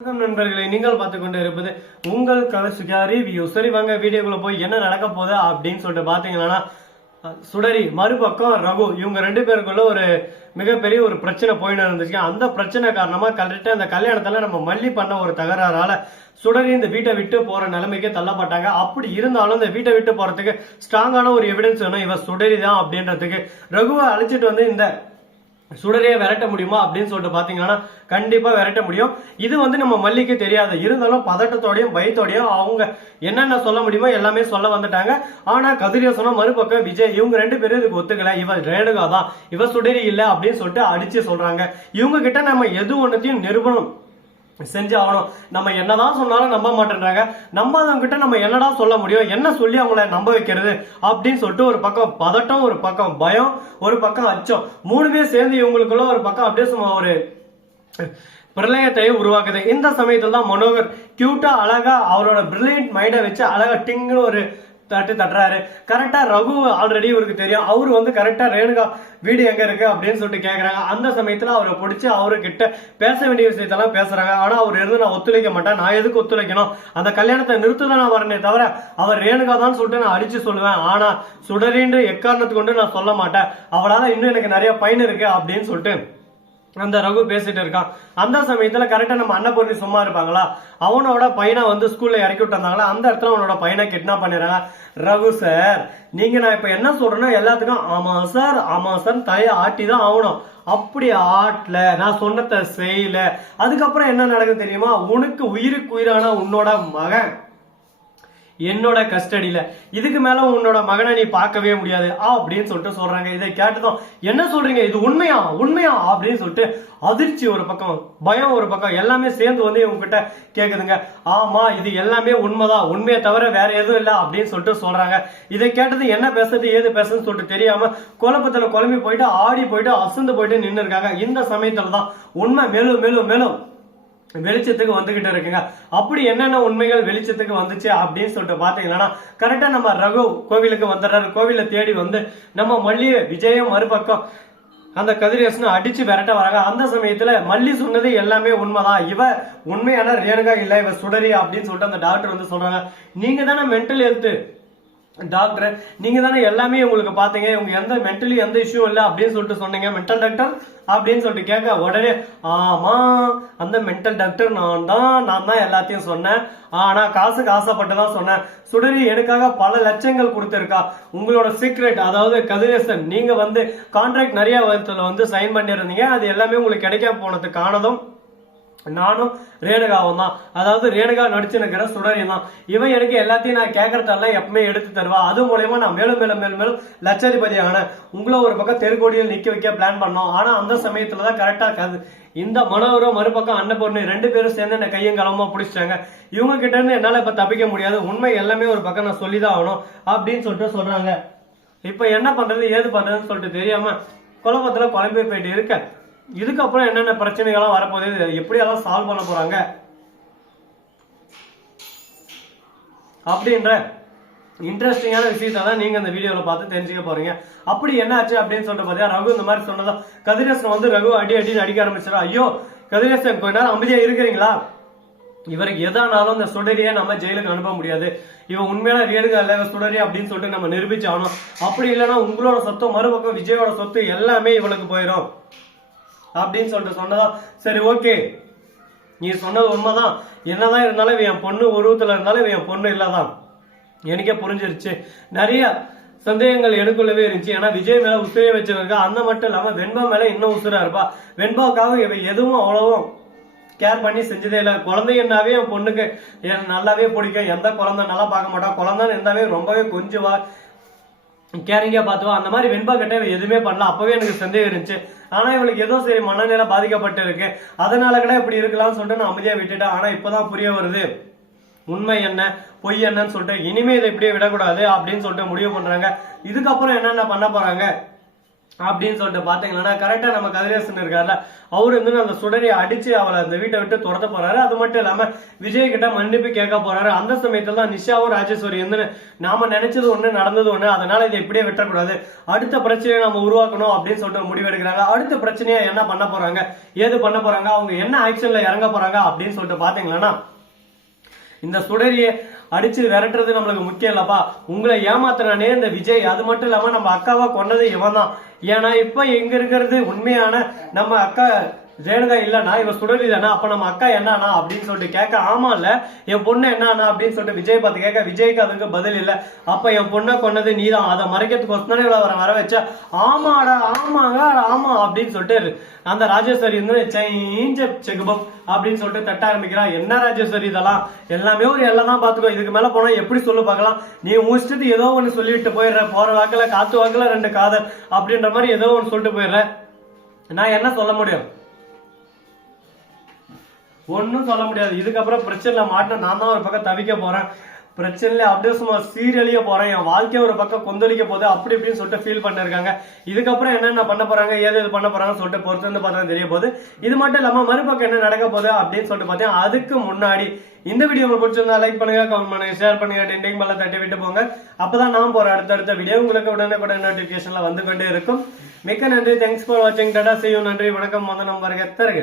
வணக்கம் நண்பர்களை, நீங்கள் பார்த்து கொண்டு இருப்பது உங்கள் கலசுகா ரிவ்யூ. சரி வாங்க வீடியோக்குள்ள போய் என்ன நடக்க போகுது அப்படின்னு சொல்லிட்டு பாத்தீங்கன்னா, சுடரி மறுபக்கம் ரகு இவங்க ரெண்டு பேருக்குள்ள ஒரு மிகப்பெரிய ஒரு பிரச்சனை போயின்னு இருந்துச்சு. அந்த பிரச்சனை காரணமா கரெக்டா இந்த கல்யாணத்துல நம்ம மல்லி பண்ண ஒரு தகராறால சுடரி இந்த வீட்டை விட்டு போற நிலைமைக்கு தள்ளப்பட்டாங்க. அப்படி இருந்தாலும் இந்த வீட்டை விட்டு போறதுக்கு ஸ்ட்ராங்கான ஒரு எவிடன்ஸ் வேணும், இவ சுடரி தான் அப்படின்றதுக்கு. ரகுவை அழைச்சிட்டு வந்து இந்த சுடரையே விரட்ட முடியுமா அப்படின்னு சொல்லிட்டு பாத்தீங்கன்னா கண்டிப்பா விரட்ட முடியும். இது நம்ம மல்லிக்கு தெரியாது, இருந்தாலும் பதட்டத்தோடையும் பயத்தோடையும் அவங்க என்னென்ன சொல்ல முடியுமோ எல்லாமே சொல்ல வந்துட்டாங்க. ஆனா கதிரேசனும் மறுபக்கம் விஜய் இவங்க ரெண்டு பேரும் இதுக்கு ஒத்துக்கல. இவ ரேணுகா தான், இவ சுடரி இல்ல அப்படின்னு சொல்லிட்டு அடிச்சு சொல்றாங்க. இவங்க கிட்ட நம்ம எது ஒன்னத்தையும் நிரூபணம் செஞ்சு ஆகணும். நம்ம என்னதான் சொன்னாலும் நம்ப மாட்டேன்றாங்க. நம்பாதவங்க கிட்ட நம்ம என்னடா சொல்ல முடியும், என்ன சொல்லி அவங்கள நம்ப வைக்கிறது அப்படின்னு சொல்லிட்டு ஒரு பக்கம் பதட்டம், ஒரு பக்கம் பயம், ஒரு பக்கம் அச்சம், மூணுமே சேர்ந்து இவங்களுக்குள்ள ஒரு பக்கம் அப்படியே சும்மா ஒரு பிரளயத்தையே உருவாக்குது. இந்த சமயத்துல தான் மனோகர் கியூட்டா அழகா அவரோட பிரில்லியன்ட் மைண்டை வச்சு அழகா டிங்கு ஒரு தட்டுறாரு. கரெக்டா ரகு ஆல்ரெடி இவருக்கு தெரியும். அவரு கரெக்டா ரேணுகா வீடு எங்க இருக்கு அப்படின்னு சொல்லிட்டு கேக்குறாங்க. அந்த சமயத்துல அவரை பிடிச்சி அவரு கிட்ட பேச வேண்டிய விஷயத்தெல்லாம் பேசுறாங்க. ஆனா அவர் இருந்து நான் ஒத்துழைக்க மாட்டேன், நான் எதுக்கு ஒத்துழைக்கணும், அந்த கல்யாணத்தை நிறுத்துதான் நான் வரனே தவிர அவர் ரேணுகா தான் சொல்லிட்டு நான் அடிச்சு சொல்லுவேன். ஆனா சுடரின்ற எக்காரணத்துக்கு கொண்டு நான் சொல்ல மாட்டேன், அவளால இன்னும் எனக்கு நிறைய பயன் இருக்கு அப்படின்னு சொல்லிட்டு அந்த ரகு பேசிட்டு இருக்கான். அந்த சமயத்துல கரெக்டா நம்ம அன்னபூர்ணி சும்மா இருப்பாங்களா, அவனோட பையனை ஸ்கூல்ல இறக்கி விட்டு வந்தாங்களா, அந்த இடத்துல அவனோட பையனை கிட்னாப் பண்ணிடுறாங்க. ரகு சார், நீங்க நான் இப்ப என்ன சொல்றேன்னா எல்லாத்துக்கும் ஆமா சார் ஆமா சார் தலையை ஆட்டி தான் ஆகணும். அப்படி ஆட்டல, நான் சொன்னதை செய்யல, அதுக்கப்புறம் என்ன நடக்குது தெரியுமா, உனக்கு உயிருக்கு உயிரான உன்னோட மகன் என்னோட கஸ்டடியில, இதுக்கு மேல உன்னோட மகனை நீ பார்க்கவே முடியாது அப்படின்னு சொல்லிட்டு சொல்றாங்க. இதை கேட்டதும் என்ன சொல்றீங்க, இது உண்மையா உண்மையா அப்படின்னு சொல்லிட்டு அதிர்ச்சி ஒரு பக்கம், பயம் ஒரு பக்கம், எல்லாமே சேர்ந்து இவங்க கிட்ட கேக்குதுங்க. ஆமா இது எல்லாமே உண்மைதான், உண்மையை தவிர வேற எதுவும் இல்லை அப்படின்னு சொல்லிட்டு சொல்றாங்க. இதை கேட்டது என்ன பேசுறது ஏது பேசுறதுன்னு சொல்லிட்டு தெரியாம குழப்பத்துல குழம்பி போயிட்டு ஆடி போயிட்டு அசந்து போயிட்டு நின்று இருக்காங்க. இந்த சமயத்துலதான் உண்மை மேலும் மேலும் மேலும் வெளிச்சத்துக்கு வந்துகிட்டு இருக்குங்க. அப்படி என்னென்ன உண்மைகள் வெளிச்சத்துக்கு வந்துச்சு அப்படின்னு சொல்லிட்டு பாத்தீங்கன்னா கரெக்டா நம்ம ரகு கோவிலுக்கு வந்துடுறாரு. கோவில தேடி நம்ம மல்லி விஜயம் மறுபக்கம் அந்த கதிரேசனை அடிச்சு விரட்ட வராங்க. அந்த சமயத்துல மல்லி சொன்னது எல்லாமே உண்மைதான், இவ உண்மையான ரேணுகா இல்ல, இவ சுடரி அப்படின்னு சொல்லிட்டு அந்த டாக்டர் சொல்றாங்க. நீங்க தானே மென்டல் ஹெல்த் டாக்டர், நீங்க தானே எல்லாமே உங்களுக்கு பாத்தீங்க, இவங்க எந்த மென்டலி எந்த இஷ்யூ இல்லை அப்படின்னு சொல்லிட்டு சொன்னீங்க, மென்டல் டாக்டர் அப்படின்னு சொல்லிட்டு கேட்க உடனே ஆமா அந்த மென்டல் டாக்டர் நான் தான் எல்லாத்தையும் சொன்னேன், ஆனா காசுக்கு ஆசைப்பட்டுதான் சொன்னேன். சுடரி எனக்காக பல லட்சங்கள் கொடுத்திருக்கா. உங்களோட சீக்ரெட், அதாவது கதிரேசன் நீங்க கான்ட்ராக்ட் நிறைய சைன் பண்ணிருந்தீங்க, அது எல்லாமே உங்களுக்கு கிடைக்காம போனதுக்கு காரணம் நானும் ரேணுகாவும் தான். அதாவது ரேணுகா நடிச்சுக்கிற சுடரி தான். இவன் எனக்கு எல்லாத்தையும் நான் கேட்கறதெல்லாம் எப்பவுமே எடுத்து தருவா. அது மூலயமா நான் மேலும் மேலும் மேலும் மேலும் லட்சாதிபதி ஆனேன். உங்களை ஒரு பக்கம் தெருக்கோடியில் நிக்க வைக்க பிளான் பண்ணோம். ஆனா அந்த சமயத்துலதான் கரெக்டா இந்த மனோகரும் மறுபக்கம் அன்னபூர்ணி ரெண்டு பேரும் சேர்ந்து என்ன கையும் களமா பிடிச்சிட்டாங்க. இவங்க கிட்ட இருந்து என்னால இப்ப தப்பிக்க முடியாது, உண்மை எல்லாமே ஒரு பக்கம் நான் சொல்லிதான் ஆகணும் அப்படின்னு சொல்லிட்டு சொல்றாங்க. இப்ப என்ன பண்றது ஏது பண்றதுன்னு சொல்லிட்டு தெரியாம குழப்பத்துல குழம்பி போயிட்டு இருக்க. இதுக்கப்புறம் என்னென்ன பிரச்சனைகள்லாம் வரப்போகுது, எப்படி எல்லாம் சால்வ் பண்ண போறாங்க அப்படின்ற இன்ட்ரெஸ்டிங்கான விஷயத்தை தான் நீங்க இந்த வீடியோல பார்த்து தெரிஞ்சுக்க போறீங்க. அப்படி என்ன ஆச்சு அப்படின்னு சொல்லிட்டு பாத்தீங்கன்னா ரகு இந்த மாதிரி சொன்னதா கதிரேசன் ரகு அடி அடிக்க ஆரம்பிச்சிடா. ஐயோ கதிரேசன் கொஞ்ச நேரம் அமைதியா இருக்கிறீங்களா, இவருக்கு எதானாலும் இந்த சுடரியை நம்ம ஜெயிலுக்கு அனுப்ப முடியாது, இவன் உண்மையான ரேணுகா இல்ல சுடரி அப்படின்னு சொல்லிட்டு நம்ம நிரூபிச்சாகணும். அப்படி இல்லைன்னா உங்களோட சொத்து மறுபக்கம் விஜயோட சொத்து எல்லாமே இவளுக்கு போயிடும் அப்படின்னு சொல்லிட்டு சொன்னதா. சரி ஓகே, நீ சொன்னது உண்மைதான், என்னதான் இருந்தாலும் என் பொண்ணு உருவத்துல இருந்தாலும் என் பொண்ணு இல்லதான் எனக்கே புரிஞ்சிருச்சு. நிறைய சந்தேகங்கள் எனக்குள்ளவே இருந்துச்சு. ஏன்னா விஜய் மேல உசுரே வச்சிருக்கா, அந்த மட்டும் இல்லாம வெண்பா மேல இன்னும் உசுரா இருப்பா. வெண்பாவுக்காக இவ எதுவும் அவ்வளவும் கேர் பண்ணி செஞ்சதே இல்லை. குழந்தைன்னாவே என் பொண்ணுக்கு நல்லாவே பிடிக்கும், எந்த குழந்தை நல்லா பார்க்க மாட்டா, குழந்தைன்னு இருந்தாவே ரொம்பவே கொஞ்சுவா, கேரிங்கா பாத்துவா. அந்த மாதிரி வெண்பா கிட்ட எதுவுமே பண்ணல. அப்பவே எனக்கு சந்தேகம் இருந்துச்சு. ஆனா இவளுக்கு ஏதோ சரி மனநிலை பாதிக்கப்பட்டு இருக்கு, அதனால கூட இப்படி இருக்கலாம்னு சொல்லிட்டு நான் அமைதியா விட்டுட்டேன். ஆனா இப்பதான் புரிய வருது உண்மை என்ன பொய் என்னன்னு சொல்லிட்டு. இனிமே இதை இப்படியே விடக்கூடாது அப்படின்னு சொல்லிட்டு முடிவு பண்றாங்க. இதுக்கப்புறம் என்னென்ன பண்ண போறாங்க அப்படின்னு சொல்லிட்டு பாத்தீங்கன்னா கரெக்டா நம்ம கதிரேசன் இருக்காருல்ல, அவரு வந்து அந்த சுடரியை அடிச்சு அவளை அந்த வீட்டை விட்டு துரத்த போறாரு. அது மட்டும் இல்லாம விஜய் கிட்ட மன்னிப்பு கேட்க போறாரு. அந்த சமயத்துல தான் நிஷாவும் ராஜேஸ்வரி வந்து நாம நினைச்சது ஒண்ணு நடந்தது ஒண்ணு, அதனால இதை இப்படியே விட்டக்கூடாது, அடுத்த பிரச்சனையை நம்ம உருவாக்கணும் அப்படின்னு சொல்லிட்டு முடிவெடுக்கிறாங்க. அடுத்த பிரச்சனையா என்ன பண்ண போறாங்க, ஏது பண்ண போறாங்க, அவங்க என்ன ஆக்ஷன்ல இறங்க போறாங்க அப்படின்னு சொல்லிட்டு பாத்தீங்கன்னா, இந்த சுடரியை அடிச்சு விரட்டுறது நம்மளுக்கு முக்கியம் இல்லப்பா, உங்களை ஏமாத்துறானே இந்த விஜய், அது மட்டும் இல்லாம நம்ம அக்காவா கொண்டது இவன் தான். ஏன்னா இப்ப எங்க இருக்கிறது உண்மையான நம்ம அக்கா ரேணுகா இல்லனா இவ சுடரி தானே, அப்ப நம்ம அக்கா என்னன்னா அப்படின்னு சொல்லிட்டு கேட்க, ஆமா இல்ல என் பொண்ணு என்னன்னா அப்படின்னு சொல்லிட்டு விஜய் பார்த்து கேட்க, விஜய்க்கு அதுக்கு பதில் இல்ல, அப்ப என் பொண்ணை கொண்டது நீதான், அதை மறைக்கிறதுக்கு இவ்வளவு வர வச்ச, ஆமாடா ஆமாங்க ஆமா அப்படின்னு சொல்லிட்டு அந்த ராஜேஸ்வரி வந்து செகுபம் அப்படின்னு சொல்லிட்டு தட்ட ஆரம்பிக்கிறா. என்ன ராஜேஸ்வரி இதெல்லாம் எல்லாமே ஒரு எல்லாம் தான் பாத்துக்கோ, இதுக்கு மேல போனா எப்படி சொல்லு பார்க்கலாம், நீ முடிச்சுட்டு ஏதோ ஒண்ணு சொல்லிட்டு போயிடுற, போற வாக்குல காத்து வாக்குல ரெண்டு காதல் அப்படின்ற மாதிரி ஏதோ ஒண்ணு சொல்லிட்டு போயிடுற, நான் என்ன சொல்ல முடியும், ஒன்னும் சொல்ல முடியாது. இதுக்கப்புறம் பிரச்சனைல மாட்டின நான் தான் ஒரு பக்கம் தவிக்க போறேன், பிரச்சனைல அப்படியே சும்மா சீரழிய போறேன், என் வாழ்க்கைய ஒரு பக்கம் கொந்தளிக்க போகுது அப்படி இப்படின்னு சொல்லிட்டு ஃபீல் பண்ணிருக்காங்க. இதுக்கப்புறம் என்னென்ன பண்ண போறாங்க, ஏது இது பண்ண போறாங்கன்னு சொல்லிட்டு பொறுத்து வந்து பார்த்தா தெரிய போகுது. இது மட்டும் இல்லாம மறுபக்கம் என்ன நடக்க போகுது அப்படின்னு சொல்லிட்டு பார்த்தேன். அதுக்கு முன்னாடி இந்த வீடியோ உங்களுக்கு பிடிச்சிருந்தா லைக் பண்ணுங்க, கமெண்ட் பண்ணுங்க, ஷேர் பண்ணுங்க, டிண்டிங் பெல்ல தட்டி விட்டு போங்க. அப்பதான் நான் போற அடுத்த வீடியோ உங்களுக்கு உடனே நோட்டிபிகேஷன்ல வந்து கொண்டே இருக்கும். மிக்க நன்றி, தேங்க்ஸ் ஃபார் வாட்சிங், டாடா, see you, நன்றி, வணக்கம், வந்தனம், வருக, தருக.